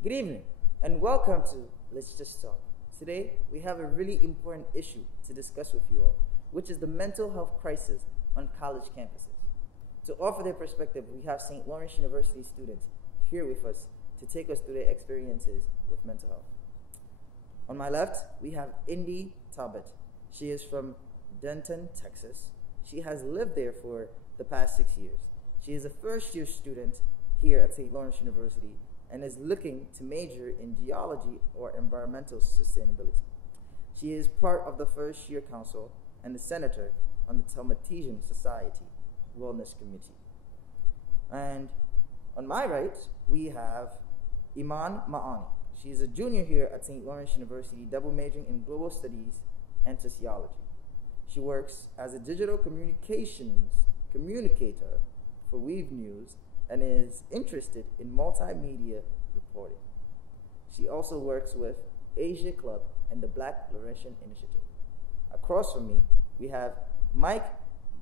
Good evening, and welcome to Let's Just Talk. Today, we have a really important issue to discuss with you all, which is the mental health crisis on college campuses. To offer their perspective, we have St. Lawrence University students here with us to take us through their experiences with mental health. On my left, we have Indy Talbot. She is from Denton, Texas. She has lived there for the past 6 years. She is a first-year student here at St. Lawrence University and is looking to major in geology or environmental sustainability. She is part of the First Year Council and the senator on the Talmudian Society Wellness Committee. And on my right, we have Iman Maani. She is a junior here at St. Lawrence University, double majoring in global studies and sociology. She works as a digital communications communicator for Weave News and is interested in multimedia reporting. She also works with Asia Club and the Black Laurentian Initiative. Across from me, we have Mike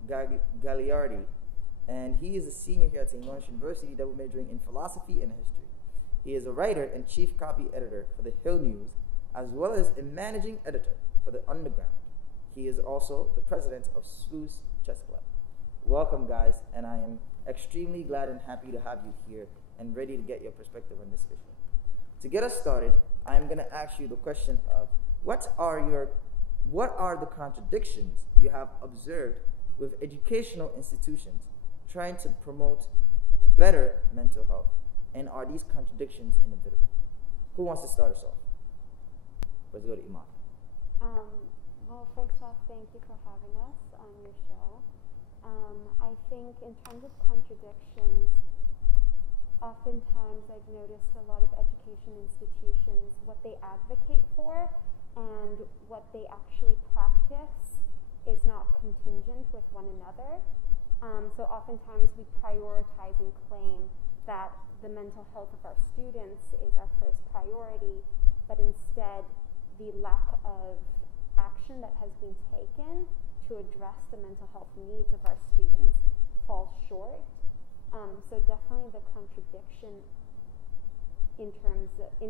Gagliardi, and he is a senior here at St. Lawrence University, double majoring in philosophy and history. He is a writer and chief copy editor for the Hill News, as well as a managing editor for the Underground. He is also the president of Sleuths Chess Club. Welcome, guys, and I am extremely glad and happy to have you here and ready to get your perspective on this issue. To get us started, I am going to ask you the question of what are the contradictions you have observed with educational institutions trying to promote better mental health, and are these contradictions inevitable? Who wants to start us off? Let's go to Iman. Well, first off, thank you for having us on your show. I think in terms of contradictions, oftentimes I've noticed a lot of education institutions, what they advocate for and what they actually practice is not contingent with one another. So oftentimes we prioritize and claim that the mental health of our students is our first priority, but instead the lack of action that has been taken to address the mental health needs of our students falls short. So definitely the contradiction in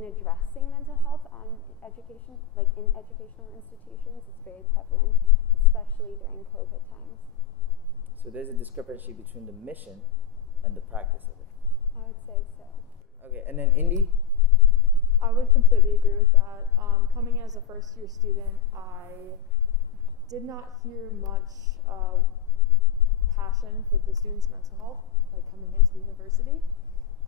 addressing mental health on education, like in educational institutions, is very prevalent, especially during COVID times. So there's a discrepancy between the mission and the practice of it. I would say so. Okay, and then Indy? I would completely agree with that. Coming as a first-year student, I did not hear much passion for the students' mental health, like coming into the university.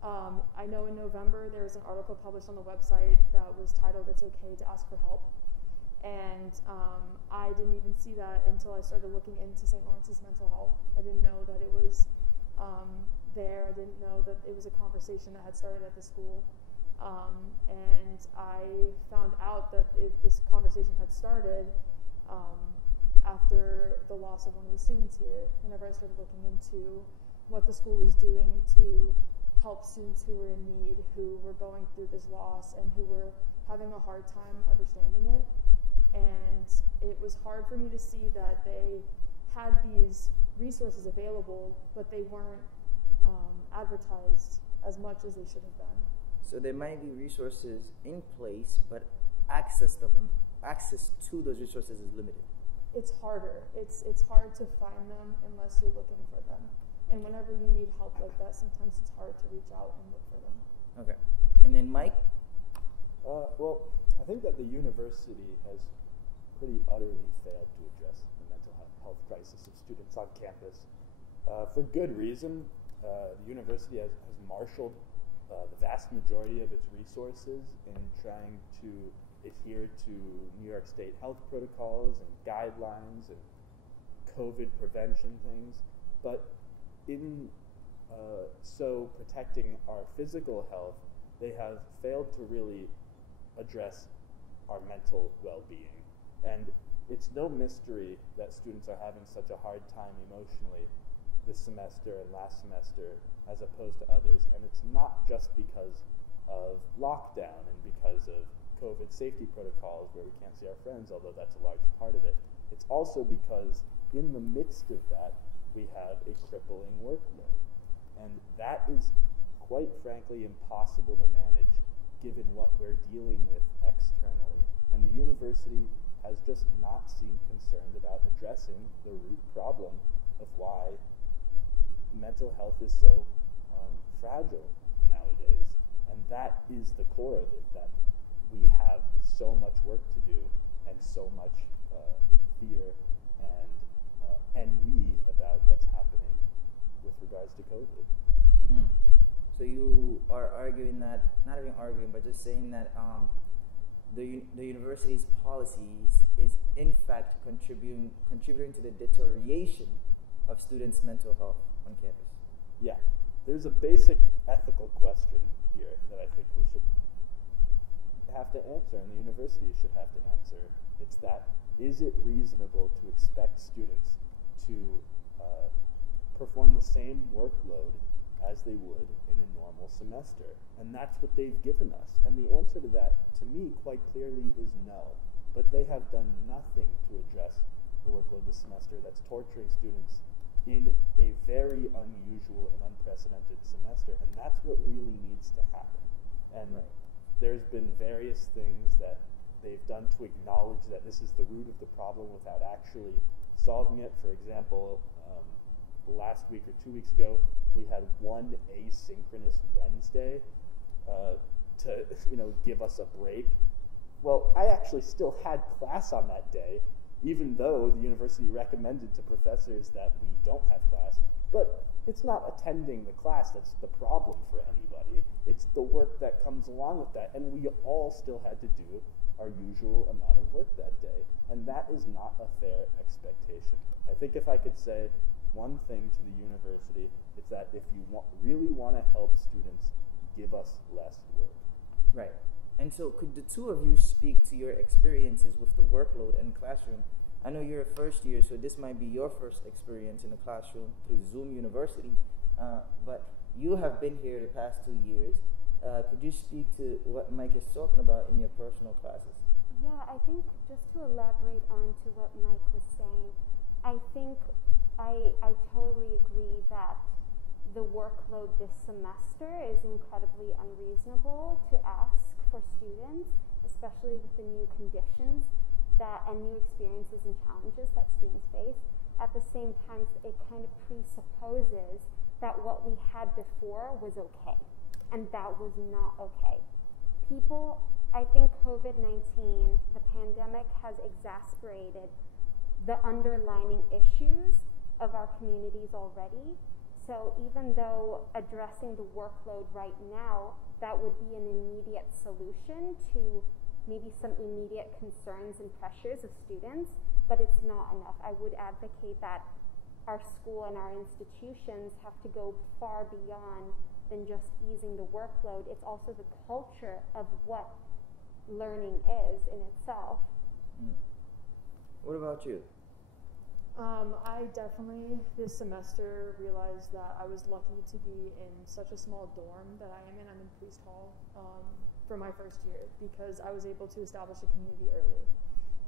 I know in November there was an article published on the website that was titled "It's Okay to Ask for Help," and I didn't even see that until I started looking into St. Lawrence's mental health. I didn't know that it was there. I didn't know that it was a conversation that had started at the school. And I found out that this conversation had started after the loss of one of the students here, whenever I started looking into what the school was doing to help students who were in need, who were going through this loss, and who were having a hard time understanding it. And it was hard for me to see that they had these resources available, but they weren't advertised as much as they should have been. So there might be resources in place, but access to those resources is limited. It's harder. It's hard to find them unless you're looking for them. And whenever you need help like that, sometimes it's hard to reach out and look for them. Okay. And then Mike? Well, I think that the university has pretty utterly failed to address the mental health crisis of students on campus. For good reason. The university has marshaled the vast majority of its resources in trying to adhere to New York State health protocols and guidelines and COVID prevention things, but in so protecting our physical health, they have failed to really address our mental well-being. And it's no mystery that students are having such a hard time emotionally this semester and last semester as opposed to others, and it's not just because of lockdown and because of COVID safety protocols where we can't see our friends, although that's a large part of it. It's also because in the midst of that, we have a crippling workload. And that is quite frankly impossible to manage given what we're dealing with externally. And the university has just not seemed concerned about addressing the root problem of why mental health is so fragile nowadays. And that is the core of it, that we have so much work to do and so much fear and ennui about what's happening with regards to COVID. So you are arguing that, not even arguing, but just saying that the university's policies is in fact contributing to the deterioration of students' mental health on campus. Yeah, there's a basic ethical question here that I think we should have to answer, and the university should have to answer. It's that, is it reasonable to expect students to perform the same workload as they would in a normal semester? And that's what they've given us. And the answer to that, to me, quite clearly is no. But they have done nothing to address the workload this semester that's torturing students in a very unusual and unprecedented semester. And that's what really needs to happen. And there's been various things that they've done to acknowledge that this is the root of the problem without actually solving it. For example, last week or 2 weeks ago, we had one asynchronous Wednesday to give us a break. Well, I actually still had class on that day, even though the university recommended to professors that we don't have class. But it's not attending the class that's the problem for anybody. It's the work that comes along with that. And we all still had to do our usual amount of work that day. And that is not a fair expectation. I think if I could say one thing to the university, it's that if you really want to help students, give us less work. Right. And so could the two of you speak to your experiences with the workload in the classroom? I know you're a first year, so this might be your first experience in the classroom through Zoom University, but you have been here the past 2 years. Could you speak to what Mike is talking about in your personal classes? Yeah, I think just to elaborate on to what Mike was saying, I think I totally agree that the workload this semester is incredibly unreasonable to ask for students, especially with the new conditions and new experiences and challenges that students face. At the same time, it kind of presupposes that what we had before was okay, and that was not okay. I think COVID-19, the pandemic, has exacerbated the underlying issues of our communities already. So even though addressing the workload right now, that would be an immediate solution to maybe some immediate concerns and pressures of students, but it's not enough. I would advocate that our school and our institutions have to go far beyond than just easing the workload. It's also the culture of what learning is in itself. What about you? I definitely, this semester, realized that I was lucky to be in such a small dorm that I am in. I'm in Priest Hall for my first year because I was able to establish a community early.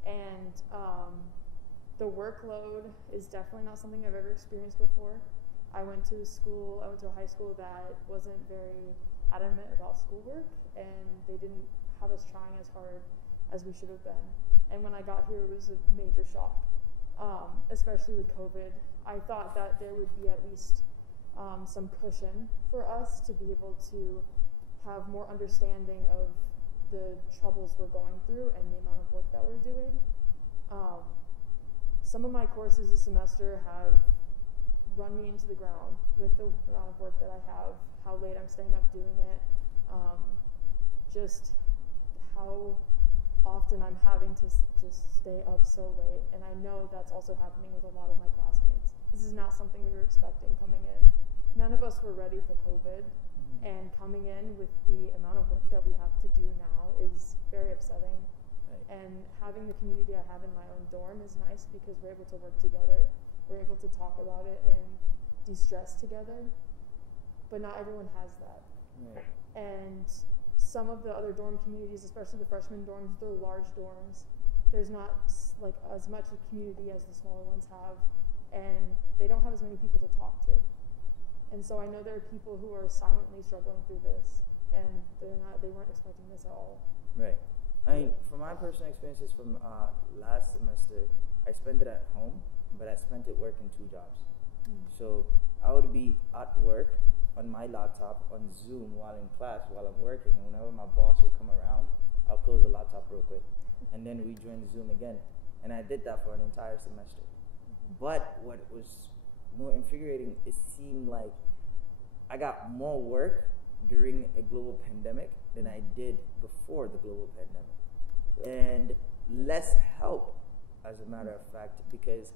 And the workload is definitely not something I've ever experienced before. I went to a high school that wasn't very adamant about schoolwork, and they didn't have us trying as hard as we should have been. And when I got here, it was a major shock. Especially with COVID, I thought that there would be at least some cushion for us to be able to have more understanding of the troubles we're going through and the amount of work that we're doing. Some of my courses this semester have run me into the ground with the amount of work that I have, how late I'm staying up doing it, just how often I'm having to just stay up so late, and I know that's also happening with a lot of my classmates. This is not something we were expecting coming in. None of us were ready for COVID, and coming in with the amount of work that we have to do now is very upsetting. Right. And having the community I have in my own dorm is nice because we're able to work together. We're able to talk about it and de-stress together, but not everyone has that. Right. And some of the other dorm communities, especially the freshman dorms, they're large dorms. There's not like as much a community as the smaller ones have, and they don't have as many people to talk to. And so I know there are people who are silently struggling through this, and they weren't expecting this at all. Right. I mean, from my personal experiences from last semester, I spent it at home, but I spent it working 2 jobs. So I would be at work on my laptop on Zoom while in class while I'm working, and whenever my boss will come around, I'll close the laptop real quick, and then rejoin Zoom again. And I did that for an entire semester. But what was more infuriating, it seemed like I got more work during a global pandemic than I did before the global pandemic. And less help, as a matter of fact, because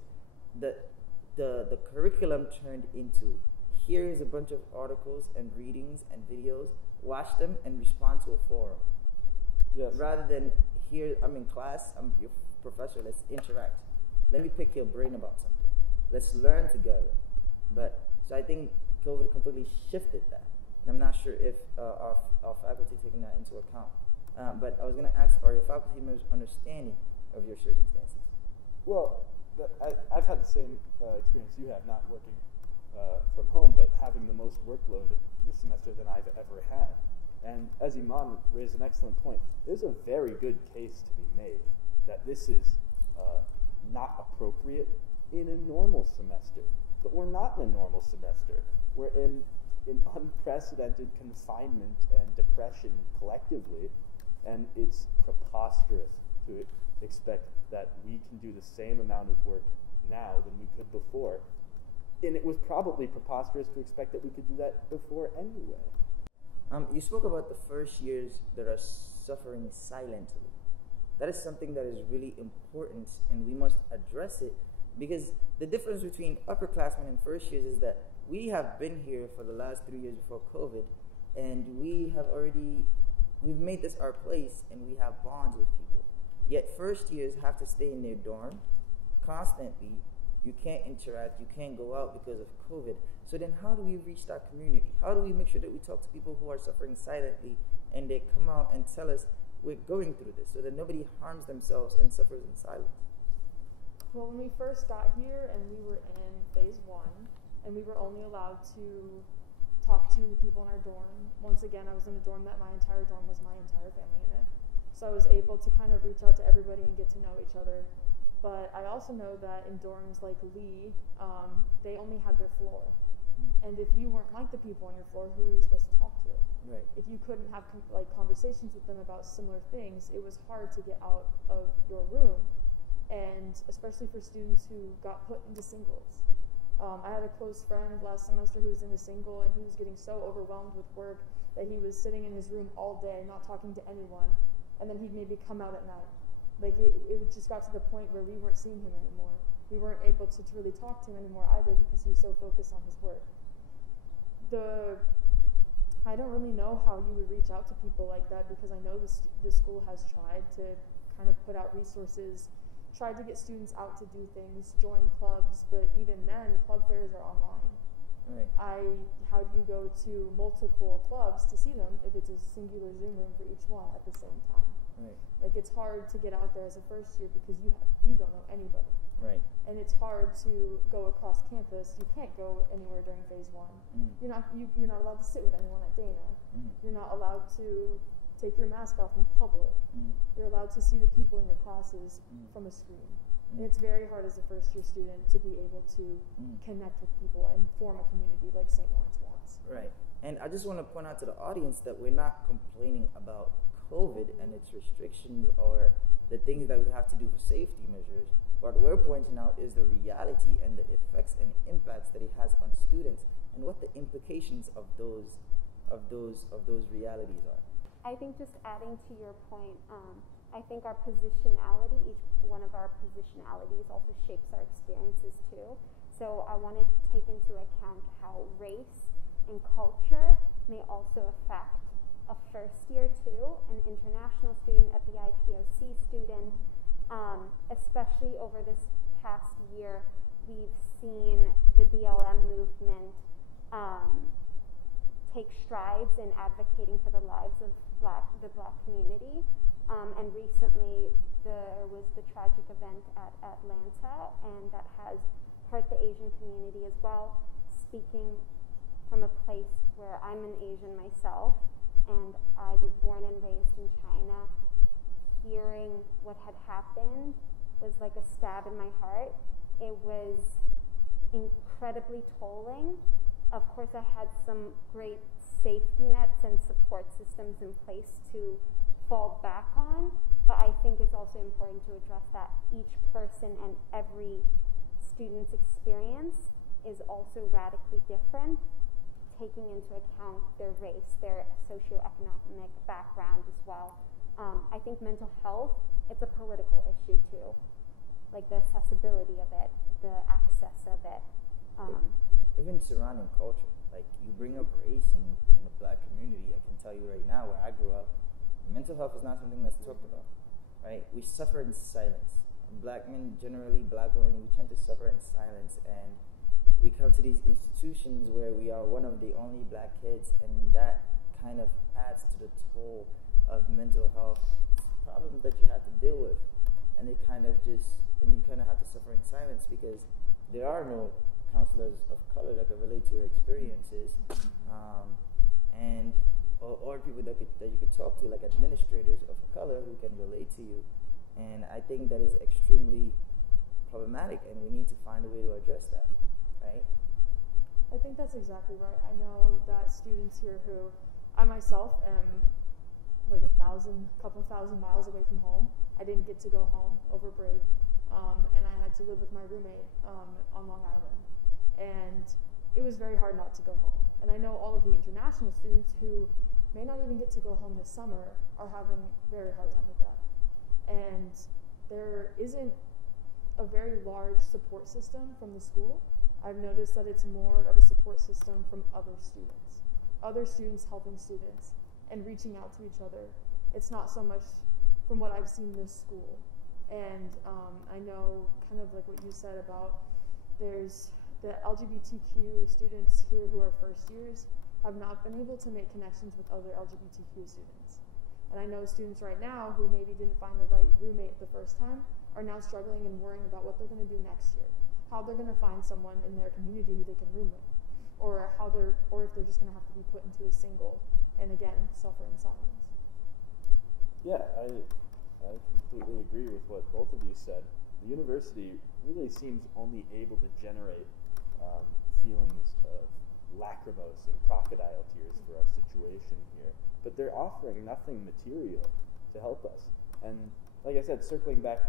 the curriculum turned into, here is a bunch of articles and readings and videos, watch them and respond to a forum. Yes. Rather than, here, I'm in class, I'm your professor, let's interact. Let me pick your brain about something. Let's learn together. So I think COVID completely shifted that. And I'm not sure if our faculty taking that into account. But I was going to ask, are your faculty members understanding of your circumstances? Well, I've had the same experience you have, not working from home, but having the most workload this semester than I've ever had. And as Iman raised an excellent point, there's a very good case to be made that this is not appropriate in a normal semester. But we're not in a normal semester. We're in unprecedented confinement and depression collectively, and it's preposterous to expect that we can do the same amount of work now than we could before. And it was probably preposterous to expect that we could do that before anyway. You spoke about the first years that are suffering silently. That is something that is really important, and we must address it, because the difference between upperclassmen and first years is that we have been here for the last 3 years before COVID, and we've made this our place, and we have bonds with people. Yet first years have to stay in their dorm constantly. You can't interact, you can't go out because of COVID. So then how do we reach that community? How do we make sure that we talk to people who are suffering silently, and they come out and tell us we're going through this, so that nobody harms themselves and suffers in silence? Well, when we first got here and we were in phase 1, and we were only allowed to talk to the people in our dorm. Once again, I was in a dorm that my entire dorm was my entire family in it. So I was able to kind of reach out to everybody and get to know each other. But I also know that in dorms like Lee, they only had their floor. And if you weren't like the people on your floor, who were you supposed to talk to? Right. If you couldn't have conversations with them about similar things, it was hard to get out of your room. And especially for students who got put into singles. I had a close friend last semester who was in a single, and he was getting so overwhelmed with work that he was sitting in his room all day, not talking to anyone, and then he'd maybe come out at night. It just got to the point where we weren't seeing him anymore. We weren't able to really talk to him anymore either, because he was so focused on his work. I don't really know how you would reach out to people like that, because I know the school has tried to kind of put out resources, tried to get students out to do things, join clubs, but even then, club fairs are online. Right. How do you go to multiple clubs to see them if it's a singular Zoom room for each one at the same time? Right. It's hard to get out there as a first year because you don't know anybody. Right. And it's hard to go across campus. You can't go anywhere during phase 1. You're not allowed to sit with anyone at Dana. You're not allowed to take your mask off in public. You're allowed to see the people in your classes from a screen. And it's very hard as a first year student to be able to connect with people and form a community like St. Lawrence wants. Right. And I just want to point out to the audience that we're not complaining about COVID and its restrictions or the things that we have to do for safety measures. What we're pointing out is the reality and the effects and impacts that it has on students, and what the implications of those realities are. I think just adding to your point, I think our positionality, each one of our positionalities also shapes our experiences too. So I wanted to take into account how race and culture may also affect a first year too, an international student, a BIPOC student. Especially over this past year, we've seen the BLM movement take strides in advocating for the lives of the Black community. And recently there was the tragic event at Atlanta, and that has hurt the Asian community as well. Speaking from a place where I'm an Asian myself, and I was born and raised in China. Hearing what had happened was like a stab in my heart. It was incredibly tolling. Of course, I had some great safety nets and support systems in place to fall back on, but I think it's also important to address that each person and every student's experience is also radically different, taking into account their race, their socioeconomic background as well. I think mental health, it's a political issue too, like the accessibility of it, the access of it. Even surrounding culture, like you bring up race in the Black community. I can tell you right now, where I grew up, mental health is not something that's talked about, right? We suffer in silence. Black men, generally, Black women, we tend to suffer in silence, and we come to these institutions where we are one of the only Black kids, and that kind of adds to the toll of mental health problems that you have to deal with. And it kind of you kind of have to suffer in silence because there are no counselors of color that can relate to your experiences, or people that you could talk to, like administrators of color who can relate to you. And I think that is extremely problematic, and we need to find a way to address that, right? I think that's exactly right. I know that students here who, I myself am like couple thousand miles away from home. I didn't get to go home over break, and I had to live with my roommate on Long Island. And it was very hard not to go home. And I know all of the international students who may not even get to go home this summer are having a very hard time with that. And there isn't a very large support system from the school. I've noticed that it's more of a support system from other students helping students and reaching out to each other. It's not so much from what I've seen this school. And I know kind of like what you said about there's the LGBTQ students here who are first years have not been able to make connections with other LGBTQ students. And I know students right now who maybe didn't find the right roommate the first time are now struggling and worrying about what they're going to do next year, how they're going to find someone in their community who they can room with, or if they're just going to have to be put into a single and again suffer in silence. Yeah, I completely agree with what both of you said. The university really seems only able to generate feelings of lachrymose and crocodile tears for our situation here, but they're offering nothing material to help us. And like I said, circling back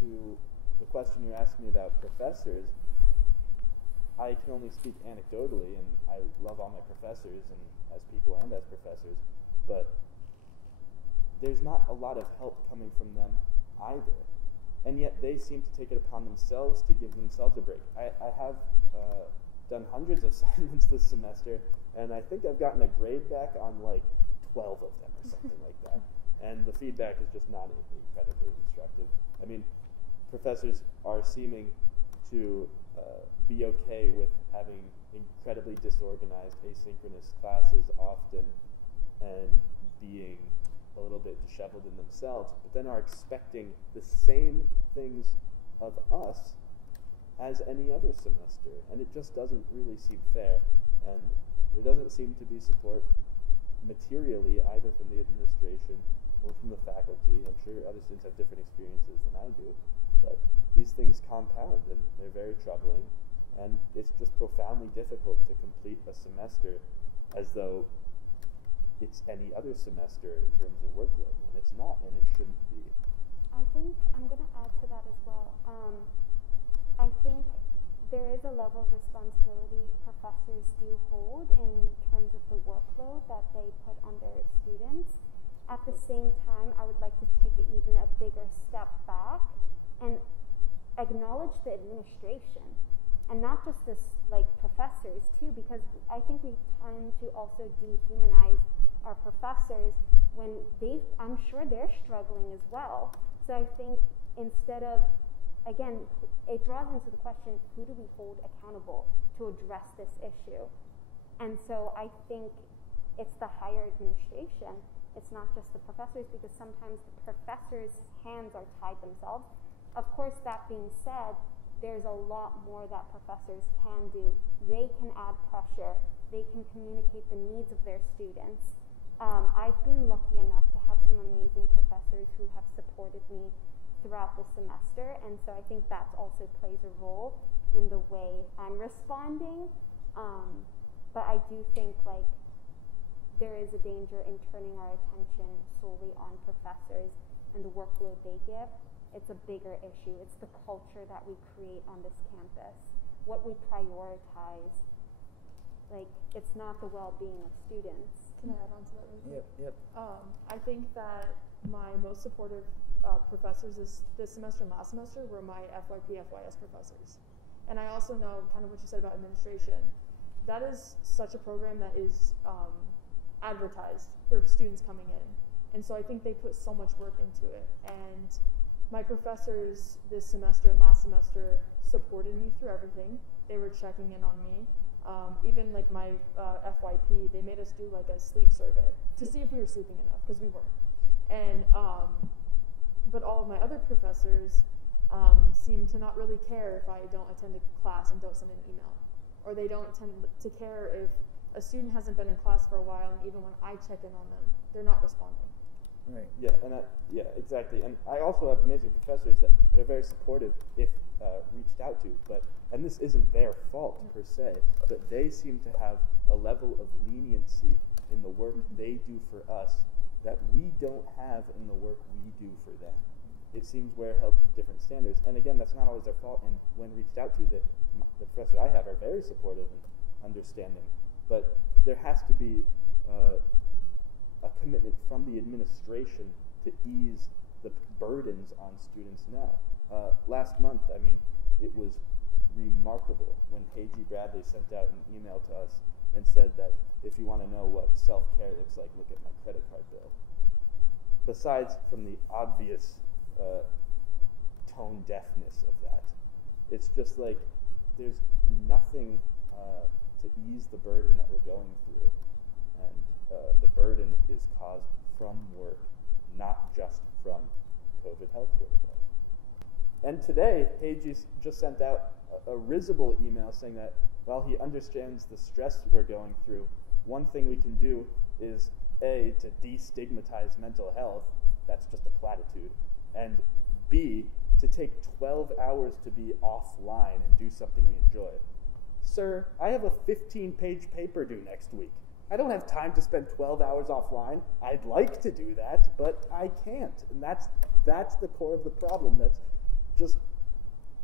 to the question you asked me about professors, I can only speak anecdotally, and I love all my professors and as people and as professors, but there's not a lot of help coming from them either. And yet they seem to take it upon themselves to give themselves a break. I have done hundreds of assignments this semester, and I think I've gotten a grade back on like 12 of them or something like that. And the feedback is just not incredibly instructive. I mean, professors are seeming to be okay with having incredibly disorganized asynchronous classes often and being a little bit disheveled in themselves, but then are expecting the same things of us as any other semester, and it just doesn't really seem fair. And there doesn't seem to be support materially either from the administration or from the faculty. I'm sure other students have different experiences than I do, but these things compound and they're very troubling, and it's just profoundly difficult to complete a semester as though it's any other semester in terms of workload, and it's not, and it shouldn't be. I think I'm going to add to that as well. I think there is a level of responsibility professors do hold in terms of the workload that they put on their students. At the same time, I would like to take even a bigger step back and acknowledge the administration, and not just this like professors too, because I think we tend to also dehumanize our professors when I'm sure they're struggling as well. So I think instead of, again, it draws into the question, who do we hold accountable to address this issue? And so I think it's the higher administration. It's not just the professors, because sometimes the professors' hands are tied themselves. Of course, that being said, there's a lot more that professors can do. They can add pressure. They can communicate the needs of their students. I've been lucky enough to have some amazing professors who have supported me throughout the semester, and so I think that also plays a role in the way I'm responding. But I do think like there is a danger in turning our attention solely on professors and the workload they give. It's a bigger issue. It's the culture that we create on this campus, what we prioritize. Like, it's not the well-being of students. Can I add on to that really quick? Yep. I think that my most supportive professors this semester and last semester were my FYP, FYS professors. And I also know kind of what you said about administration. That is such a program that is advertised for students coming in. And so I think they put so much work into it. And my professors this semester and last semester supported me through everything. They were checking in on me. Even like my FYP, they made us do like a sleep survey to see if we were sleeping enough, because we weren't. And but all of my other professors seem to not really care if I don't attend a class and don't send an email, or they don't tend to care if a student hasn't been in class for a while, and even when I check in on them, they're not responding. Right. Yeah, and yeah, exactly. And I also have amazing professors that are very supportive if reached out to. And this isn't their fault per se, but they seem to have a level of leniency in the work they do for us that we don't have in the work we do for them. It seems we're held to different standards. And again, that's not always their fault. And when reached out to, the professors I have are very supportive and understanding. But there has to be a commitment from the administration to ease the burdens on students now. Last month, I mean, it was remarkable when Haji Bradley sent out an email to us and said that if you want to know what self-care looks like, look at my credit card bill. Besides from the obvious tone deafness of that, it's just like there's nothing to ease the burden that we're going through. And the burden is caused from work, not just from COVID health protocols. And today, Haji just sent out a risible email saying that while he understands the stress we're going through, one thing we can do is A, to destigmatize mental health, that's just a platitude, and B, to take 12 hours to be offline and do something we enjoy. Sir, I have a 15-page paper due next week. I don't have time to spend 12 hours offline. I'd like to do that, but I can't. And that's the core of the problem that's just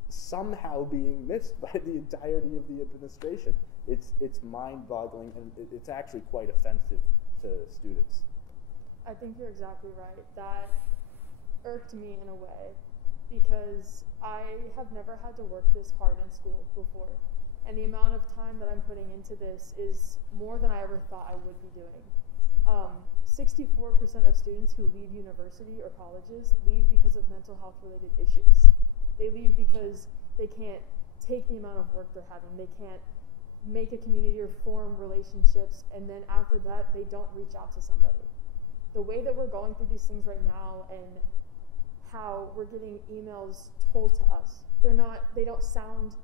somehow being missed by the entirety of the administration. It's mind-boggling, and it's actually quite offensive to students. I think you're exactly right. That irked me in a way, because I have never had to work this hard in school before. And the amount of time that I'm putting into this is more than I ever thought I would be doing. 64% of students who leave university or colleges leave because of mental health related issues. They leave because they can't take the amount of work they're having. They can't make a community or form relationships, and then after that, they don't reach out to somebody. The way that we're going through these things right now and how we're getting emails told to us, they don't sound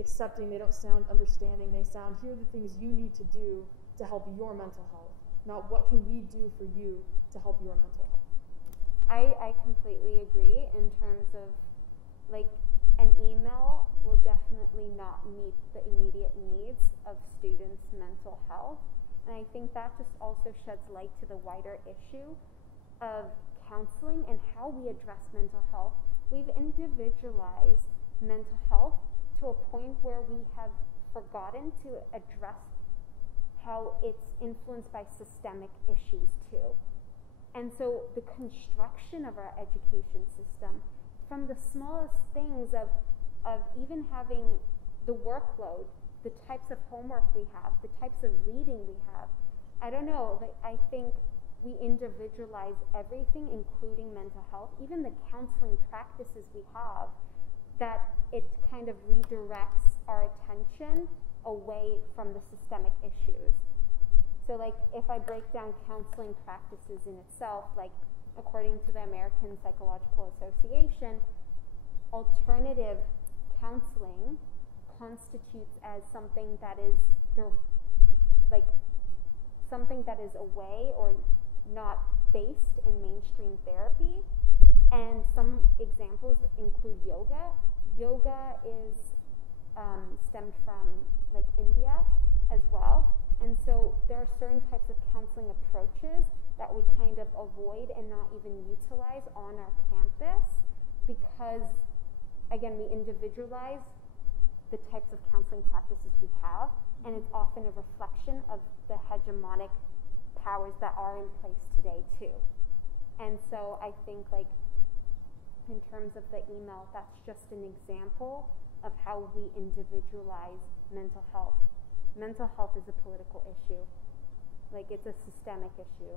accepting, they don't sound understanding, they sound, here are the things you need to do to help your mental health, not what can we do for you to help your mental health. I completely agree in terms of, like, an email will definitely not meet the immediate needs of students' mental health. And I think that just also sheds light to the wider issue of counseling and how we address mental health. We've individualized mental health to a point where we have forgotten to address how it's influenced by systemic issues too. And so the construction of our education system, from the smallest things of even having the workload, the types of homework we have, the types of reading we have, I don't know, I think we individualize everything, including mental health, even the counseling practices we have, that it kind of redirects our attention away from the systemic issues. So like if I break down counseling practices in itself, like according to the American Psychological Association, alternative counseling constitutes as something that is something that is away or not based in mainstream therapy. And some examples include yoga. Yoga is stemmed from like India as well. And so there are certain types of counseling approaches that we kind of avoid and not even utilize on our campus because, again, we individualize the types of counseling practices we have, and it's often a reflection of the hegemonic powers that are in place today too. And so I think, like, in terms of the email, that's just an example of how we individualize mental health. Mental health is a political issue. Like, it's a systemic issue.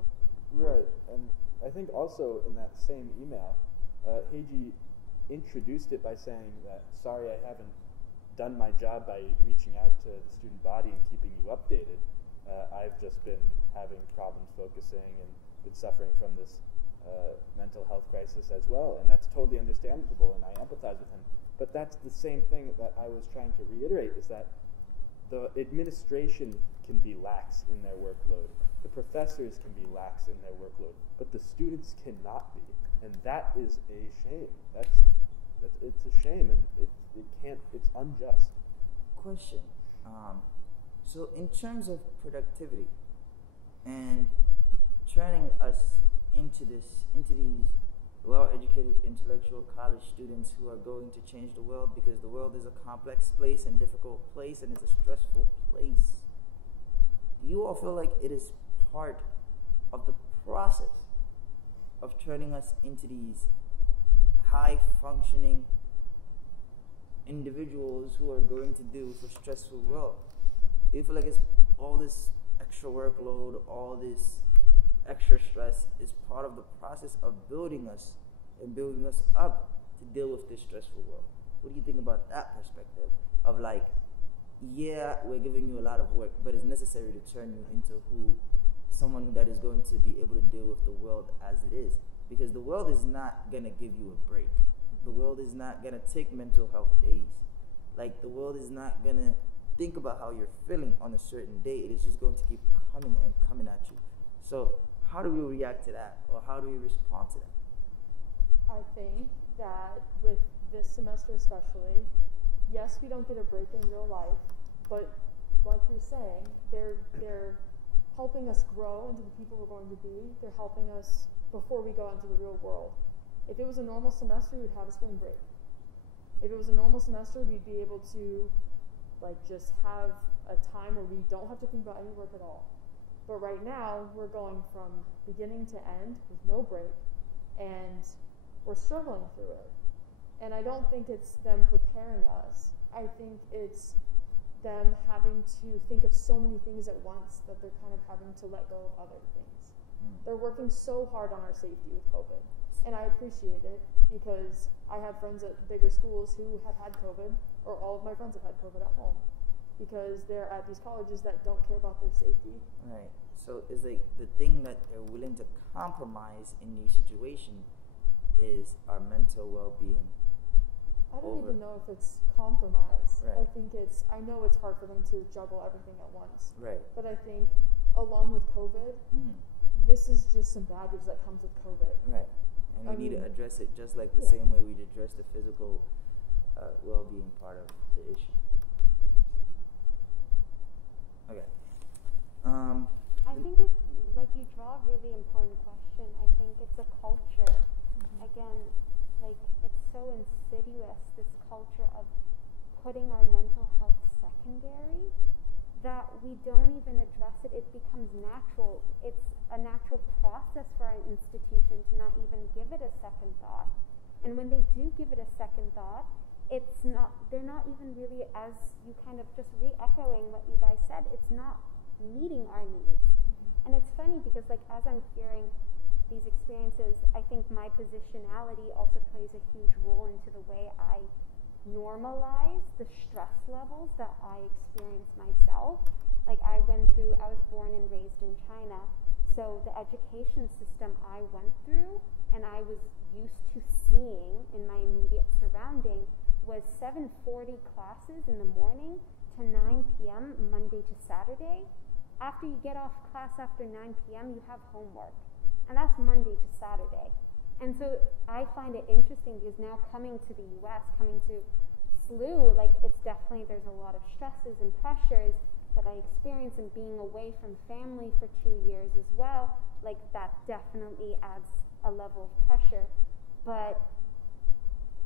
Right, and I think also in that same email, Heiji introduced it by saying that, sorry, I haven't done my job by reaching out to the student body and keeping you updated. I've just been having problems focusing and been suffering from this mental health crisis as well, and that's totally understandable, and I empathize with him. But that's the same thing that I was trying to reiterate, is that the administration can be lax in their workload. The professors can be lax in their workload, but the students cannot be, and that is a shame. It's a shame, and it can't. It's unjust. Question. So in terms of productivity and turning us into these well-educated intellectual college students who are going to change the world, because the world is a complex place and difficult place and it's a stressful place, do you all feel like it is part of the process of turning us into these high-functioning individuals who are going to deal with a stressful world? Do you feel like it's all this extra workload, all this extra stress is part of the process of building us and building us up to deal with this stressful world? What do you think about that perspective of, like, yeah, we're giving you a lot of work, but it's necessary to turn you into someone that is going to be able to deal with the world as it is? Because the world is not going to give you a break. The world is not going to take mental health days. Like, the world is not going to think about how you're feeling on a certain day. It is just going to keep coming and coming at you. So how do we react to that, or how do we respond to that? I think that with this semester especially, yes, we don't get a break in real life, but like you're saying, they're helping us grow into the people we're going to be. They're helping us before we go into the real world. If it was a normal semester, we'd have a spring break. If it was a normal semester, we'd be able to, like, just have a time where we don't have to think about any work at all. But right now, we're going from beginning to end with no break, and we're struggling through it. And I don't think it's them preparing us. I think it's them having to think of so many things at once that they're kind of having to let go of other things. They're working so hard on our safety with COVID. And I appreciate it, because I have friends at bigger schools who have had COVID, or all of my friends have had COVID at home, because they're at these colleges that don't care about their safety. Right. So it's like the thing that they're willing to compromise in these situations is our mental well-being. I don't even know if it's compromise. Right. I know it's hard for them to juggle everything at once. Right. But I think along with COVID, this is just some baggage that comes with COVID. Right. And we need to address it just like the same way we'd address the physical well-being part of the issue. Okay. I think it's, like, you draw a really important question. I think it's a culture. Again, like, it's so insidious, this culture of putting our mental health secondary, that we don't even address it. It becomes natural. It's a natural process for our institution to not even give it a second thought. And when they do give it a second thought, they're not even really, as you kind of just re-echoing what you guys said, it's not meeting our needs. And it's funny because, like, as I'm hearing these experiences, I think my positionality also plays a huge role into the way I normalize the stress levels that I experience myself. Like, I was born and raised in China, so the education system I went through and I was used to seeing in my immediate surrounding was 7:40 classes in the morning to 9 p.m. Monday to Saturday, after you get off class after 9 p.m., you have homework. And that's Monday to Saturday. And so I find it interesting because now coming to the U.S., coming to SLU, like it's definitely, there's a lot of stresses and pressures that I experience, and being away from family for 2 years as well, like that definitely adds a level of pressure. But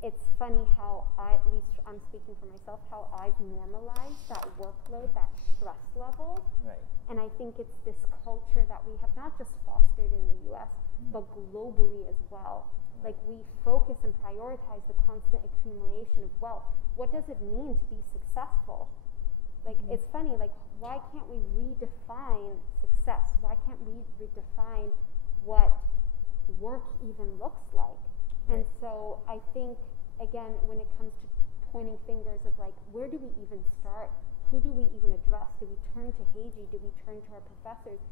it's funny how at least I'm speaking for myself, how I've normalized that workload, that stress level. Right. And I think it's this culture that we have not just fostered in the U.S., but globally as well. Like we focus and prioritize the constant accumulation of wealth. What does it mean to be successful? Like it's funny, like why can't we redefine success? Why can't we redefine what work even looks like? And so I think, again, when it comes to pointing fingers of like, where do we even start? Who do we even address? Do we turn to Heiji? Do we turn to our professors?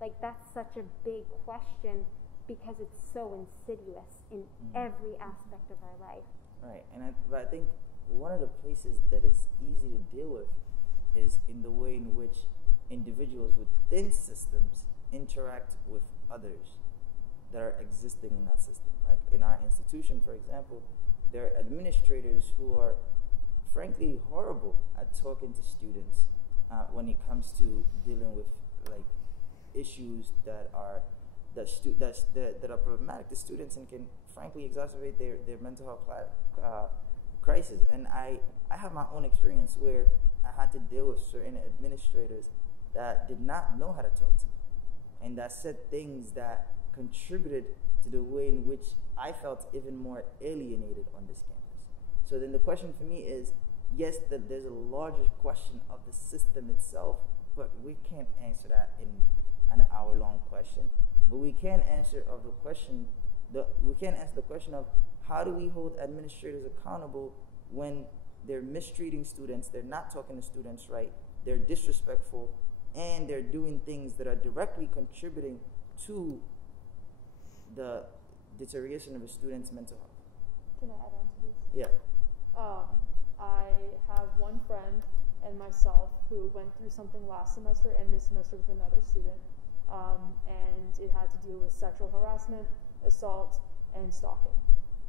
Like that's such a big question because it's so insidious in every aspect of our life. Right, but I think one of the places that is easy to deal with is in the way in which individuals within systems interact with others that are existing in that system. Like in our institution, for example, there are administrators who are frankly horrible at talking to students when it comes to dealing with like issues that are problematic to students and can frankly exacerbate their mental health crisis. And I have my own experience where I had to deal with certain administrators that did not know how to talk to me and that said things that contributed to the way in which I felt even more alienated on this campus. So then the question for me is, yes, that there's a larger question of the system itself, but we can't answer that in an hour-long question. But we can answer the question of how do we hold administrators accountable when they're mistreating students, they're not talking to students right, they're disrespectful, and they're doing things that are directly contributing to the deterioration of a student's mental health. Can I add on to this? Yeah. I have one friend and myself who went through something last semester and this semester with another student, and it had to deal with sexual harassment, assault, and stalking.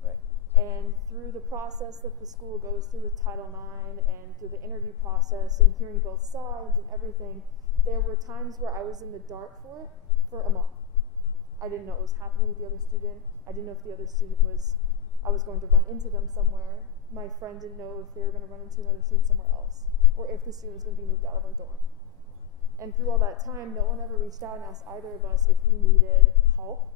Right. And through the process that the school goes through with Title IX and through the interview process and hearing both sides and everything, there were times where I was in the dark for it for a month. I didn't know what was happening with the other student. I didn't know if the other student I was going to run into them somewhere. My friend didn't know if they were going to run into another student somewhere else, or if the student was going to be moved out of our dorm. And through all that time, no one ever reached out and asked either of us if we needed help,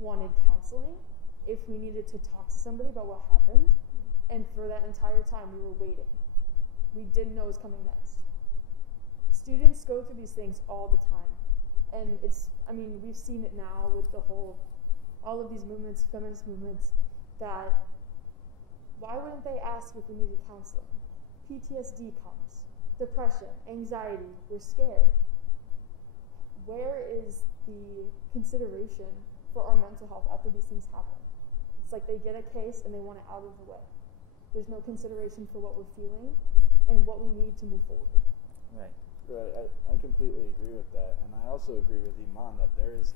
wanted counseling, if we needed to talk to somebody about what happened. And for that entire time, we were waiting. We didn't know what was coming next. Students go through these things all the time. And we've seen it now with all of these movements, feminist movements, that why wouldn't they ask if we needed counseling? PTSD comes, depression, anxiety, we're scared. Where is the consideration for our mental health after these things happen? It's like they get a case and they want it out of the way. There's no consideration for what we're feeling and what we need to move forward. Right. Right, I completely agree with that, and I also agree with Iman that there is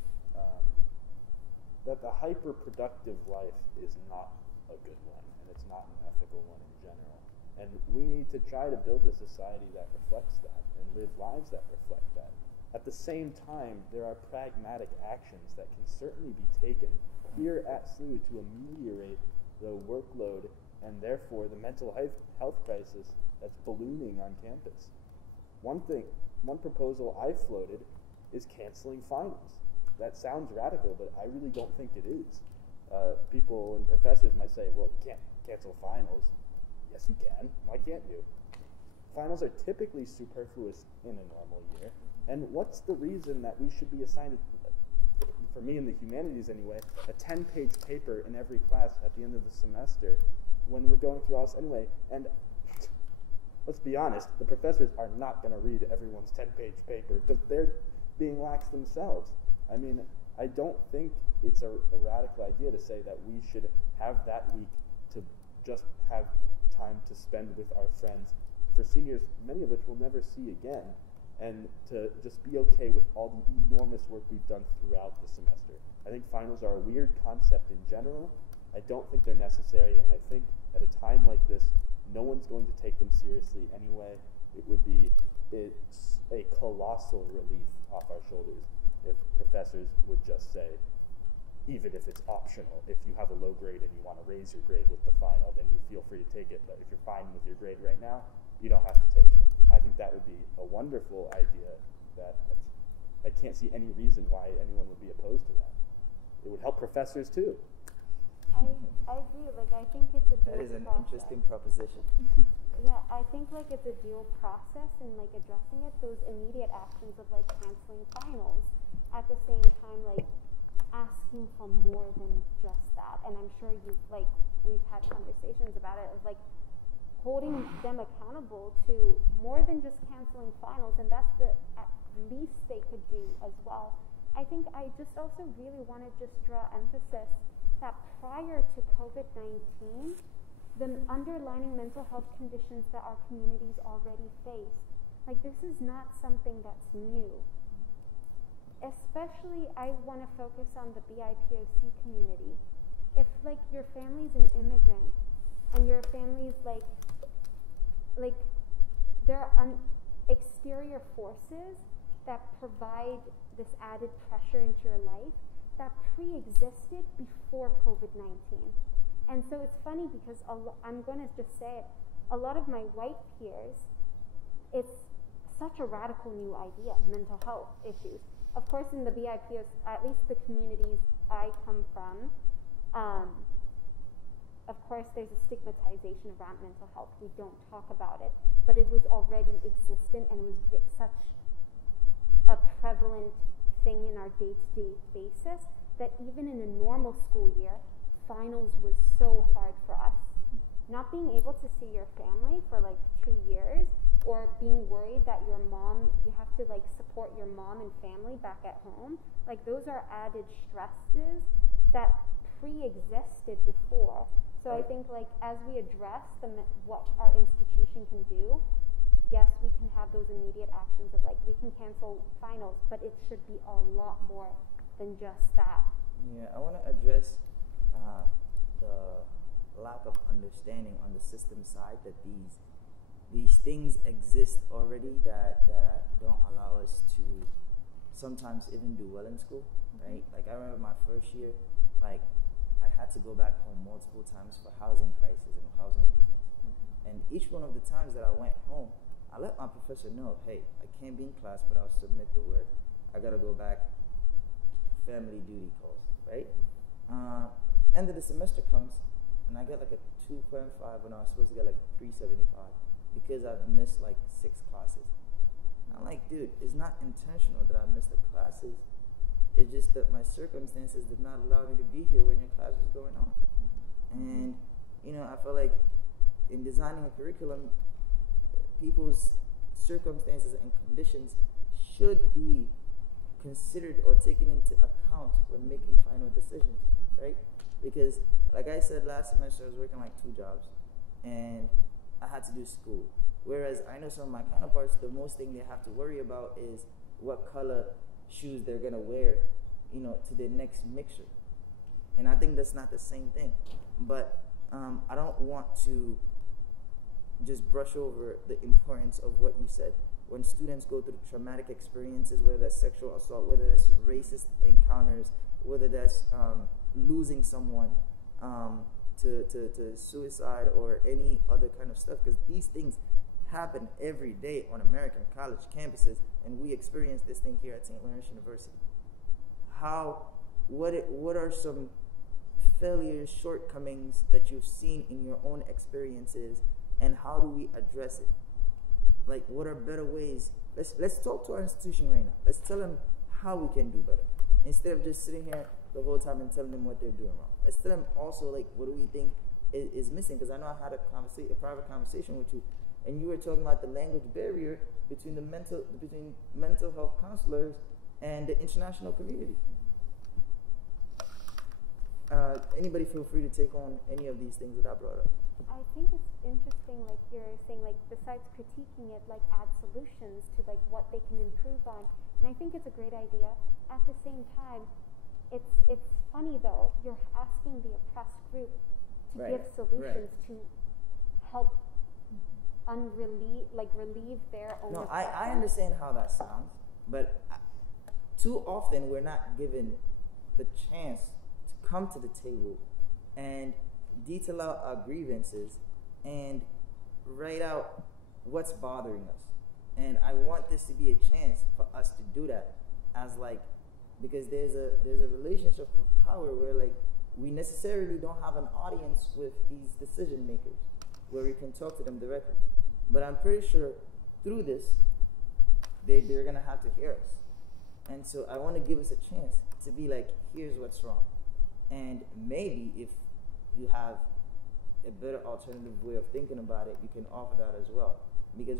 that the hyper-productive life is not a good one, and it's not an ethical one in general. And we need to try to build a society that reflects that and live lives that reflect that. At the same time, there are pragmatic actions that can certainly be taken here at SLU to ameliorate the workload and therefore the mental health crisis that's ballooning on campus. One proposal I floated is canceling finals. That sounds radical, but I really don't think it is. People and professors might say, well, you can't cancel finals. Yes, you can. Why can't you? Finals are typically superfluous in a normal year. And what's the reason that we should be assigned, for me in the humanities anyway, a 10-page paper in every class at the end of the semester when we're going through all this anyway? And let's be honest, the professors are not going to read everyone's 10-page paper because they're being lax themselves. I mean, I don't think it's a radical idea to say that we should have that week to just have time to spend with our friends. For seniors, many of which we'll never see again, and to just be okay with all the enormous work we've done throughout the semester. I think finals are a weird concept in general. I don't think they're necessary, and I think at a time like this, no one's going to take them seriously anyway. It's a colossal relief off our shoulders if professors would just say, even if it's optional, if you have a low grade and you want to raise your grade with the final, then you feel free to take it. But if you're fine with your grade right now, you don't have to take it. I think that would be a wonderful idea. I can't see any reason why anyone would be opposed to that. It would help professors too. I agree. Like, I think it's a dual That is an process. interesting proposition. Yeah, I think like it's a dual process in like addressing it. Those immediate actions of like canceling finals, at the same time like asking for more than just that. And I'm sure we've had conversations about it of like holding them accountable to more than just canceling finals, and that's the at least they could do as well. I think I just also really want to just draw emphasis that prior to COVID-19, the underlying mental health conditions that our communities already face, like this is not something that's new. Especially, I want to focus on the BIPOC community. If like your family's an immigrant and your family's like there are exterior forces that provide this added pressure into your life that pre-existed before COVID-19. And so it's funny because I'm going to just say it, a lot of my white peers, it's such a radical new idea, mental health issues. Of course, in the BIPOs, at least the communities I come from, of course, there's a stigmatization around mental health. We don't talk about it, but it was already existent, and it was such a prevalent thing in our day-to-day basis that even in a normal school year, finals was so hard for us. Not being able to see your family for like 2 years, or being worried that you have to like support your mom and family back at home, like those are added stresses that pre-existed before. So I think like as we address what our institution can do, yes, we can have those immediate actions of like we can cancel finals, but it should be a lot more than just that. Yeah, I want to address the lack of understanding on the system side that these things exist already that don't allow us to sometimes even do well in school, right? Like I remember my first year, like I had to go back home multiple times for housing crisis and housing reasons. And each one of the times that I went home, I let my professor know, hey, I can't be in class, but I'll submit the work. I gotta go back, family duty calls, right? End of the semester comes, and I get like a 2.5 when I was supposed to get like 3.75 because I've missed like 6 classes. And I'm like, dude, it's not intentional that I missed the classes. It's just that my circumstances did not allow me to be here when your class was going on. And, I feel like in designing a curriculum, people's circumstances and conditions should be considered or taken into account when making final decisions, right? Because, like I said, last semester I was working like 2 jobs, and I had to do school. Whereas I know some of my counterparts, the most thing they have to worry about is what color shoes they're gonna wear, to their next mixture. And I think that's not the same thing. But I don't want to just brush over the importance of what you said. When students go through traumatic experiences, whether that's sexual assault, whether that's racist encounters, whether that's losing someone to suicide or any other kind of stuff, because these things happen every day on American college campuses, and we experience this thing here at St. Lawrence University. What are some failures, shortcomings that you've seen in your own experiences, and how do we address it? Like, what are better ways? Let's talk to our institution right now. Let's tell them how we can do better, instead of just sitting here the whole time and telling them what they're doing wrong. Let's tell them also, like, what do we think is missing? Because I know I had a private conversation with you, and you were talking about the language barrier between mental health counselors and the international community. Anybody feel free to take on any of these things that I brought up. I think it's interesting, like you're saying, like besides critiquing it, like add solutions to like what they can improve on. And I think it's a great idea. At the same time, it's funny though. You're asking the oppressed group to give solutions to help relieve their own. No, I understand how that sounds, but too often we're not given the chance to come to the table and detail out our grievances and write out what's bothering us. And I want this to be a chance for us to do that, because there's a relationship of power where like we necessarily don't have an audience with these decision makers where we can talk to them directly. But I'm pretty sure through this they're gonna have to hear us. And so I want to give us a chance to be like, here's what's wrong. And maybe if you have a better alternative way of thinking about it, you can offer that as well. Because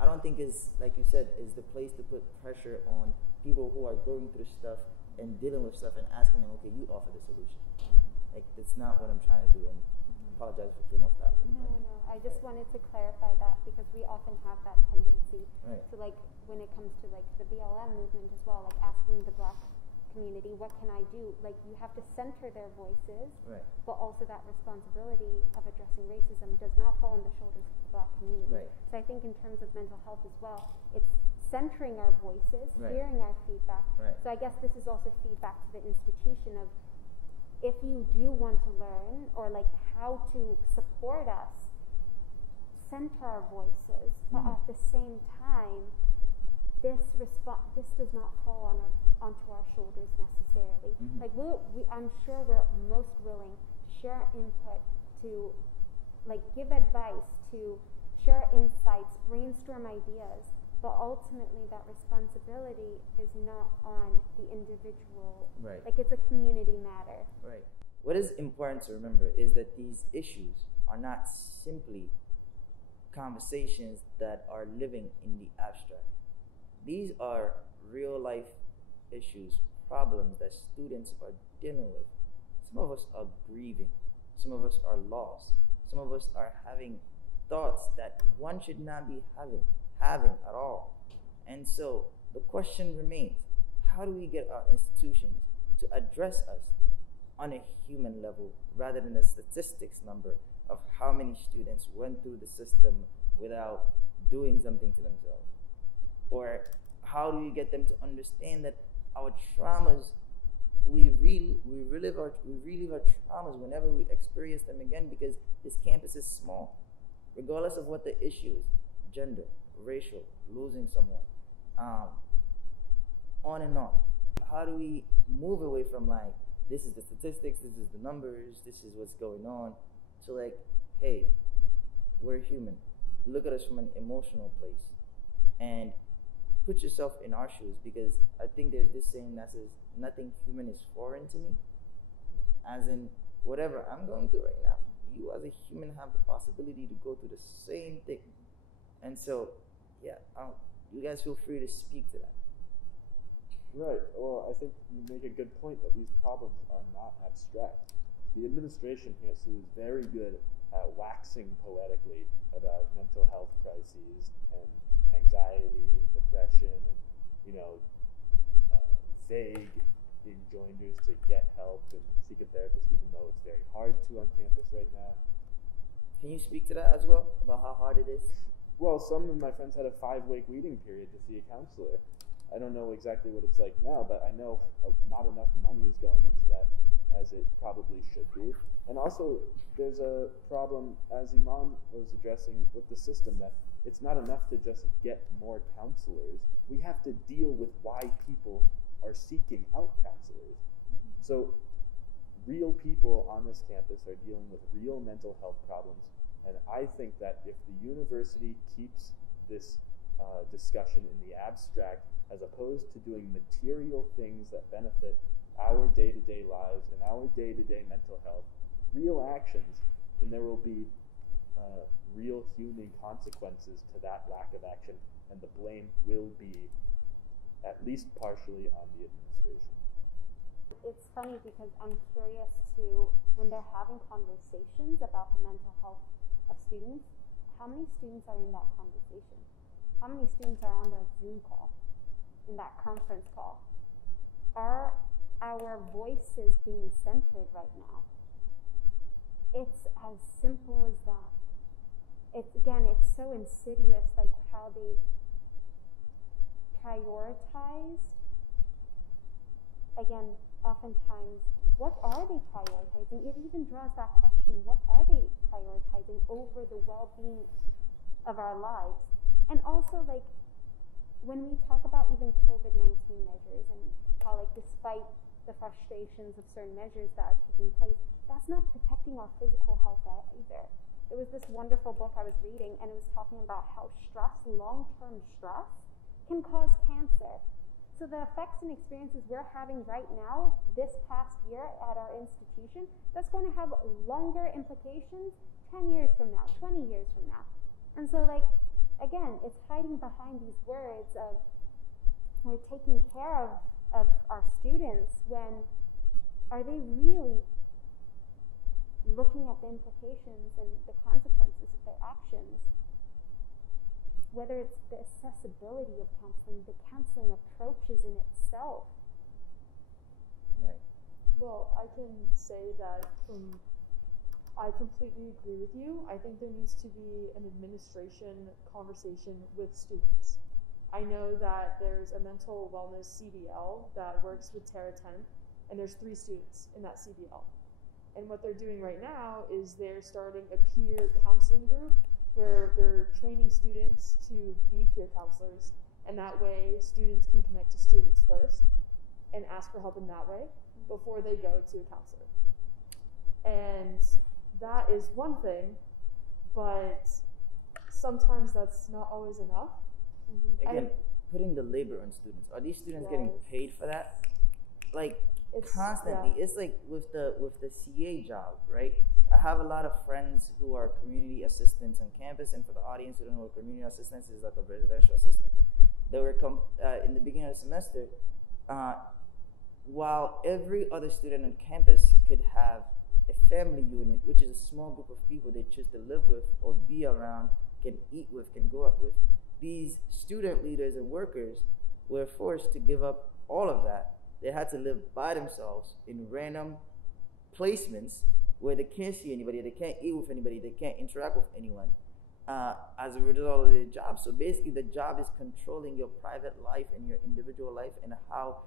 I don't think is, like you said, is the place to put pressure on people who are going through stuff and dealing with stuff and asking them, okay, you offer the solution. Like, that's not what I'm trying to do, and apologize if it came off that way. No. I just wanted to clarify that because we often have that tendency to, like, when it comes to, like, the BLM movement as well, like, asking the Black community, what can I do? Like, you have to center their voices, but also that responsibility of addressing racism does not fall on the shoulders of the Black community. So I think in terms of mental health as well, it's centering our voices, hearing our feedback. So I guess this is also feedback to the institution of, if you do want to learn or like how to support us, center our voices, but at the same time, this does not fall onto our shoulders necessarily. Like I'm sure we're most willing to share input, to like give advice, to share insights, brainstorm ideas, but ultimately that responsibility is not on the individual. Like it's a community matter. What is important to remember is that these issues are not simply conversations that are living in the abstract. These are real life issues, problems that students are dealing with. Some of us are grieving. Some of us are lost. Some of us are having thoughts that one should not be having at all. And so the question remains, how do we get our institutions to address us on a human level rather than a statistics number of how many students went through the system without doing something to themselves? Or how do we get them to understand that our traumas, we relive our traumas whenever we experience them again, because this campus is small, regardless of what the issue is, gender, racial, losing someone, on and on. How do we move away from like, this is the statistics, this is the numbers, this is what's going on, to like, hey, we're human. Look at us from an emotional place and put yourself in our shoes, because I think there's this saying that says, nothing human is foreign to me. As in, whatever I'm going through right now, you as a human have the possibility to go through the same thing. And so, yeah, you guys feel free to speak to that. Right. Well, I think you make a good point that these problems are not abstract. The administration here is very good at waxing poetically about mental health crises and anxiety and depression and, vague enjoinders to get help and seek a therapist, even though it's very hard to on campus right now. Can you speak to that as well, about how hard it is? Well, some of my friends had a 5-week waiting period to see a counselor. I don't know exactly what it's like now, but I know not enough money is going into that as it probably should be. And also, there's a problem, as Iman was addressing, with the system, that it's not enough to just get more counselors. We have to deal with why people are seeking out counselors. So real people on this campus are dealing with real mental health problems, and I think that if the university keeps this discussion in the abstract, as opposed to doing material things that benefit our day-to-day lives and our day-to-day mental health, real actions, then there will be real human consequences to that lack of action, and the blame will be at least partially on the administration. it's funny because I'm curious to, when they're having conversations about the mental health of students, how many students are in that conversation? How many students are on that Zoom call, in that conference call? Are our voices being centered right now? It's as simple as that. It's so insidious, like how they've prioritized. Again, oftentimes, what are they prioritizing? It even draws that question, what are they prioritizing over the well-being of our lives? And also, like, when we talk about even COVID-19 measures and how, like, despite the frustrations of certain measures that are taking place, that's not protecting our physical health either. There was this wonderful book I was reading, and it was talking about how stress, long-term stress, can cause cancer. So the effects and experiences we're having right now, this past year at our institution, that's going to have longer implications 10 years from now, 20 years from now. And so, like, again, it's hiding behind these words of we're taking care of our students, when are they really looking at the implications and the consequences of their actions? Whether it's the accessibility of counseling, the counseling approaches in itself. Right. Well, I can say that I completely agree with you. I think there needs to be an administration conversation with students. I know that there's a mental wellness CDL that works with Terra 10, and there's 3 students in that CDL. And what they're doing right now is they're starting a peer counseling group where they're training students to be peer counselors, and that way students can connect to students first and ask for help in that way before they go to a counselor. And that is one thing, but sometimes that's not always enough. Again, putting the labor on students. Are these students getting paid for that? Like, it's constantly. It's like with the CA job, right? I have a lot of friends who are community assistants on campus, and for the audience who don't know, community assistants is like a residential assistant. They were in the beginning of the semester, while every other student on campus could have a family unit, which is a small group of people they choose to live with or be around, can eat with, can go up with. These student leaders and workers were forced to give up all of that. They had to live by themselves in random placements where they can't see anybody, they can't eat with anybody, they can't interact with anyone as a result of their job. So basically the job is controlling your private life and your individual life, and how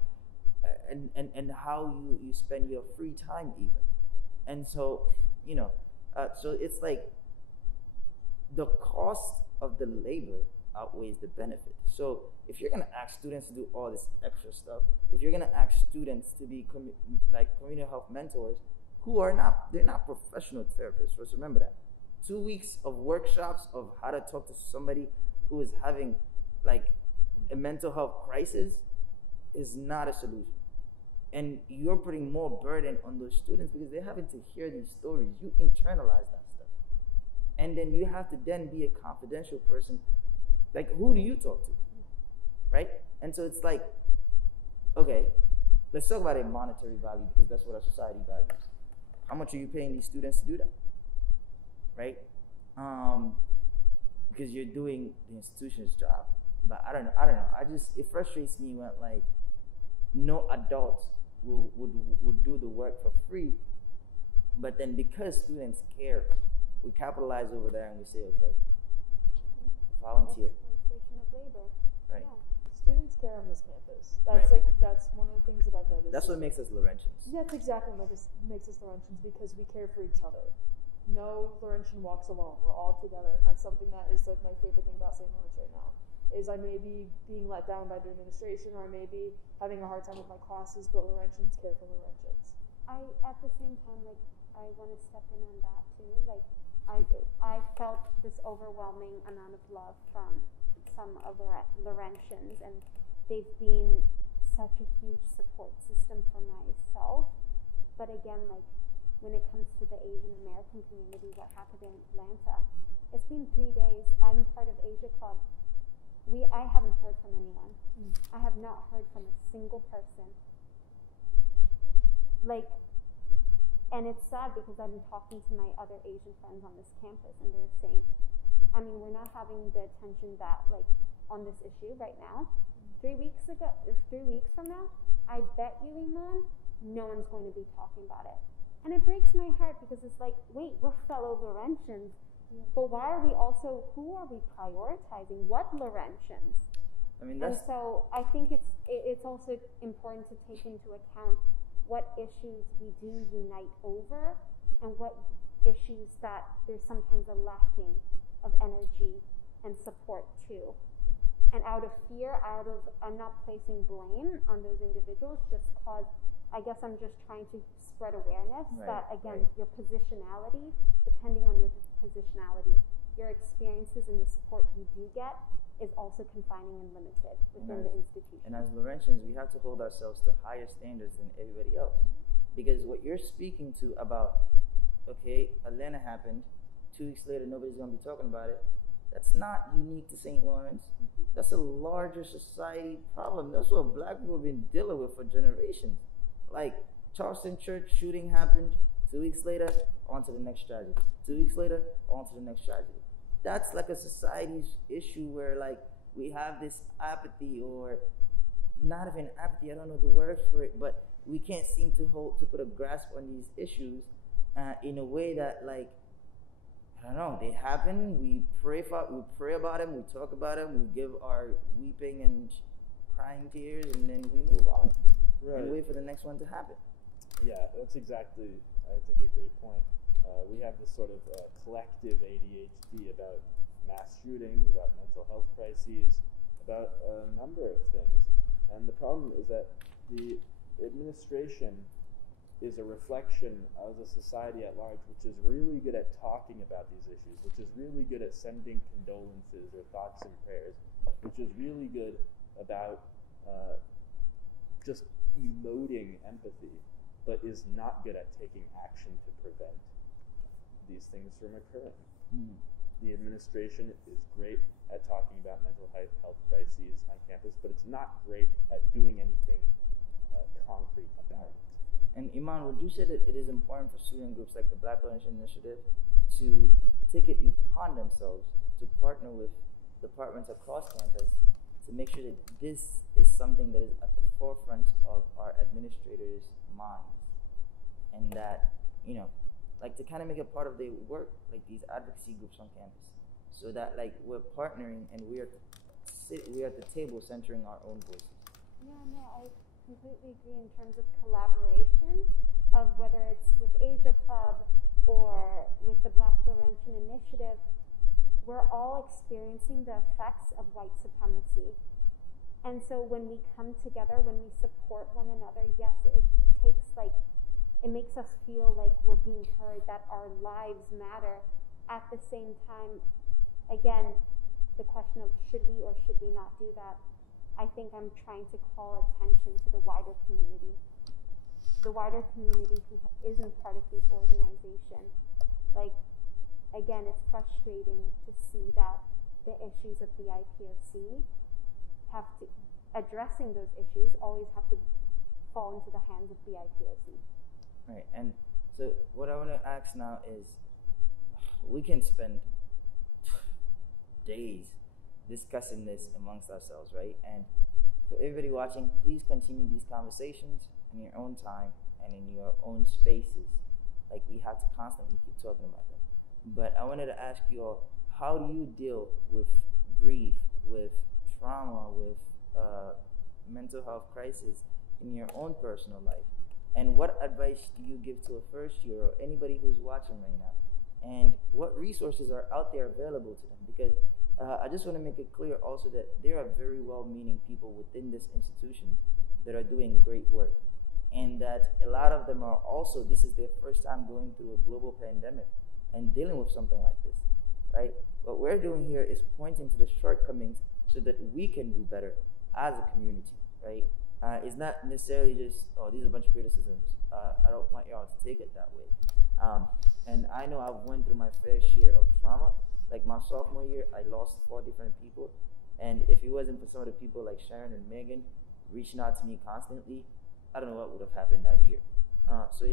and how you spend your free time even. And so, so it's like the cost of the labor outweighs the benefit. So if you're going to ask students to do all this extra stuff, if you're going to ask students to be community health mentors, they're not professional therapists. Let's remember that. 2 weeks of workshops of how to talk to somebody who is having like a mental health crisis is not a solution. And you're putting more burden on those students because they're having to hear these stories. You internalize that stuff. And then you have to then be a confidential person. Like, who do you talk to? Right? And so it's like, okay, let's talk about a monetary value, because that's what our society values. How much are you paying these students to do that? Right? Because you're doing the institution's job. But I don't know. It frustrates me when like no adult would do the work for free. But then because students care, we capitalize over there and we say, okay, volunteer. Exploitation of labor. Right. Yeah. Students care on this campus. That's that's one of the things that I've noticed. That's what makes us Laurentians. Yeah, that's exactly what makes us Laurentians, because we care for each other. No Laurentian walks alone. We're all together. And that's something that is like my favorite thing about St. Lawrence right now. Is I may be being let down by the administration, or I may be having a hard time with my classes, but Laurentians care for Laurentians. At the same time, like, I want to step in on that too. Like, I felt this overwhelming amount of love from some of the Laurentians, and they've been such a huge support system for myself. But again, like, when it comes to the Asian American community, what happened in Atlanta, it's been 3 days. I'm part of Asia Club. I haven't heard from anyone. I have not heard from a single person. like, and it's sad because I've been talking to my other Asian friends on this campus, and they're saying, I mean, we're not having the attention that, like, on this issue right now. 3 weeks from now, I bet you, Iman, no one's going to be talking about it. And it breaks my heart because it's like, wait, we're fellow Laurentians, but why are we also, who are we prioritizing? What Laurentians? I mean, and so I think it's also important to take into account what issues we do unite over and what issues that there's sometimes a lacking of energy and support too. And out of fear, I'm not placing blame on those individuals, just cause I guess I'm just trying to spread awareness that, again, your positionality, depending on your positionality, your experiences and the support you do get is also confining and limited within the institution. And as Laurentians, we have to hold ourselves to higher standards than everybody else. Because what you're speaking to about, okay, Atlanta happened, 2 weeks later nobody's going to be talking about it, that's not unique to St. Lawrence. That's a larger society problem. That's what black people have been dealing with for generations. Like, Charleston Church shooting happened, 2 weeks later, on to the next tragedy. 2 weeks later, on to the next tragedy. That's like a society's issue where, like, we have this apathy, or not even apathy, I don't know the word for it, but we can't seem to put a grasp on these issues in a way that, like, I don't know, they happen, we pray about them, we talk about them, we give our weeping and crying tears, and then we move on. Right. And wait for the next one to happen. Yeah, that's exactly, I think, a great point. We have this sort of collective ADHD about mass shootings, about mental health crises, about a number of things. And the problem is that the administration is a reflection of the society at large, which is really good at talking about these issues, which is really good at sending condolences or thoughts and prayers, which is really good about just emoting empathy, but is not good at taking action to prevent these things from occurring. The administration is great at talking about mental health crises on campus, but it's not great at doing anything concrete about it. And Iman, would you say that it is important for student groups like the Black Laurentian Initiative to take it upon themselves to partner with departments across campus to make sure that this is something that is at the forefront of our administrators' minds, and that, you know, like, to kind of make it part of their work, like these advocacy groups on campus, so that, like, we're partnering and we're at the table centering our own voices. Yeah, no, I completely agree in terms of collaboration, of whether it's with Asia Club or with the Black Laurentian Initiative. We're all experiencing the effects of white supremacy. And so when we come together, when we support one another, yes, it makes us feel like we're being heard, that our lives matter. At the same time, again, the question of should we or should we not do that, I think I'm trying to call attention to the wider community who isn't part of these organizations. Like, again, it's frustrating to see that the issues of the IPOC addressing those issues always have to fall into the hands of the IPOC. Right, and so what I want to ask now is, we can spend days discussing this amongst ourselves, right? And for everybody watching, please continue these conversations in your own time and in your own spaces. Like, we have to constantly keep talking about them. But I wanted to ask you all, how do you deal with grief, with trauma, with mental health crisis in your own personal life? And what advice do you give to a first year or anybody who's watching right now? And what resources are out there available to them? Because I just want to make it clear also that there are very well-meaning people within this institution that are doing great work. And that a lot of them are also, this is their first time going through a global pandemic and dealing with something like this, right? What we're doing here is pointing to the shortcomings so that we can do better as a community, right? It's not necessarily just, oh, these are a bunch of criticisms. I don't want y'all to take it that way. And I know I've went through my fair share of trauma. Like, my sophomore year, I lost 4 different people. And if it wasn't for some of the people like Sharon and Megan reaching out to me constantly, I don't know what would have happened that year. So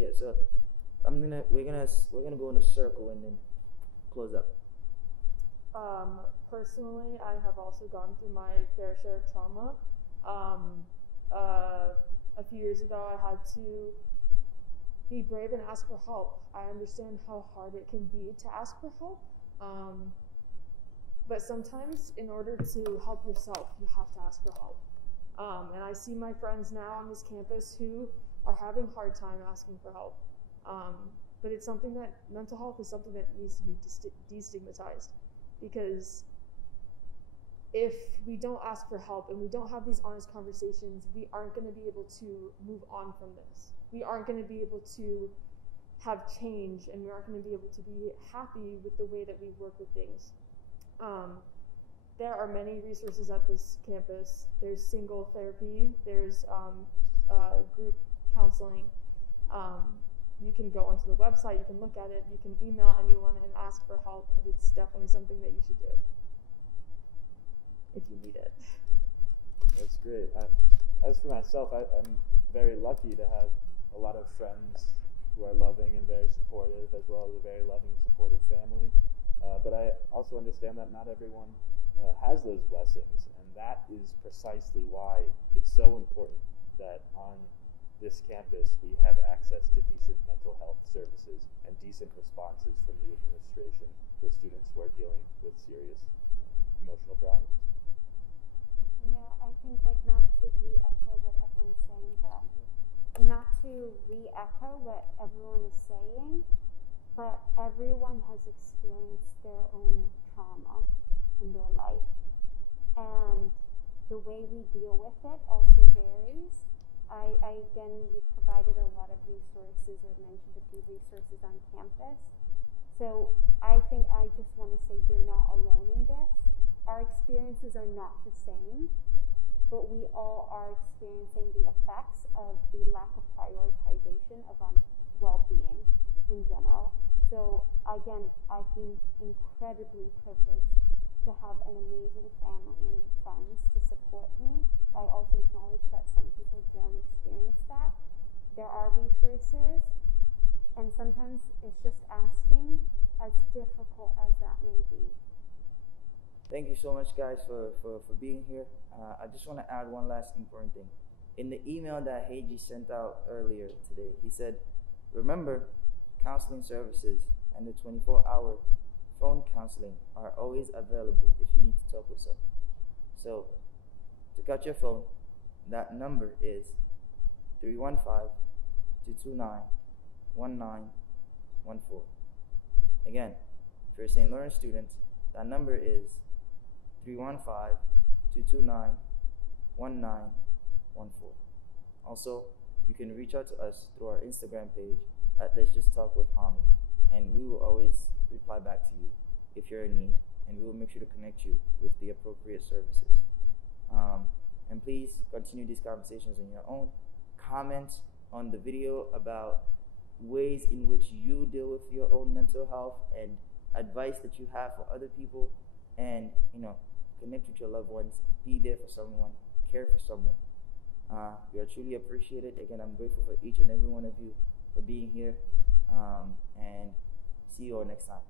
we're gonna go in a circle and then close up. Personally, I have also gone through my fair share of trauma. A few years ago, I had to be brave and ask for help. I understand how hard it can be to ask for help. But sometimes in order to help yourself, you have to ask for help. And I see my friends now on this campus who are having a hard time asking for help. But it's something that mental health is something that needs to be destigmatized, because if we don't ask for help and we don't have these honest conversations, we aren't going to be able to move on from this. We aren't going to be able to have change, and we aren't going to be able to be happy with the way that we work with things. There are many resources at this campus. There's single therapy, there's group counseling. You can go onto the website, you can look at it, you can email anyone and ask for help, but it's definitely something that you should do if you need it. That's great. As for myself, I'm very lucky to have a lot of friends who are loving and very supportive, as well as a very loving and supportive family. But I also understand that not everyone has those blessings, and that is precisely why it's so important that on this campus we have access to decent mental health services and decent responses from the administration for students who are dealing with serious emotional problems. Yeah, I think not to re-echo what everyone's saying, but everyone has experienced their own trauma in their life, and the way we deal with it also varies. You provided a lot of resources, or mentioned a few resources on campus. So I think I just want to say you're not alone in this. Our experiences are not the same, but we all are experiencing the effects of the lack of prioritization of our well-being in general. So again, I've been incredibly privileged to have an amazing family and friends to support me. I also acknowledge that some people don't experience that. There are resources, and sometimes it's just asking, as difficult as that may be. Thank you so much, guys, for being here. I just want to add one last important thing. In the email that Heiji sent out earlier today, he said, remember, counseling services and the 24-hour phone counseling are always available if you need to talk with someone. So, take out your phone. That number is 315-229-1914. Again, if you're a St. Lawrence student, that number is 315-229-1914. Also, you can reach out to us through our Instagram page at Let's Just Talk with Hammi, and we will always reply back to you if you're in need, and we will make sure to connect you with the appropriate services. And please continue these conversations on your own. Comment on the video about ways in which you deal with your own mental health and advice that you have for other people, and connect with your loved ones, be there for someone, care for someone. You are truly appreciated. Again, I'm grateful for each and every one of you for being here, and see you all next time.